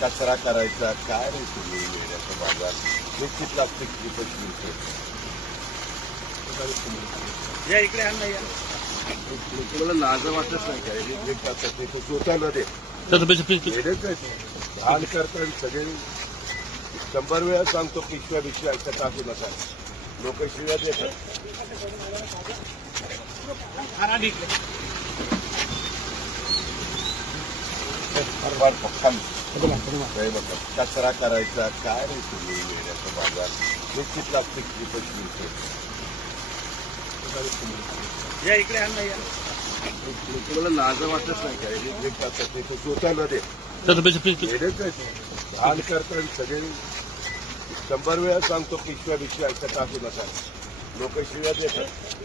कचरा करायचा काय नाही तुम्ही वेड्याचा बाजार नुसती प्लास्टिकची पिशवी तुम्हाला लाज वाटत नाही काय जे करतात ते स्वतःला दे घाण करतात सगळे 100 वेळा सांगतो पिशव्या बिशव्या ऐकत टाकू नका लोक शिव्या देतात कचरा करायचा काय नाही तुम्ही वेड्याचा बाजार नुसती प्लास्टिकची पिशवी तुम्हाला लाज वाटत नाही काय जे करतात ते स्वतःला दे घाण करतात सगळे 100 वेळा सांगतो पिशव्या बिशव्या ऐकत टाकू नका लोक शिव्या देतात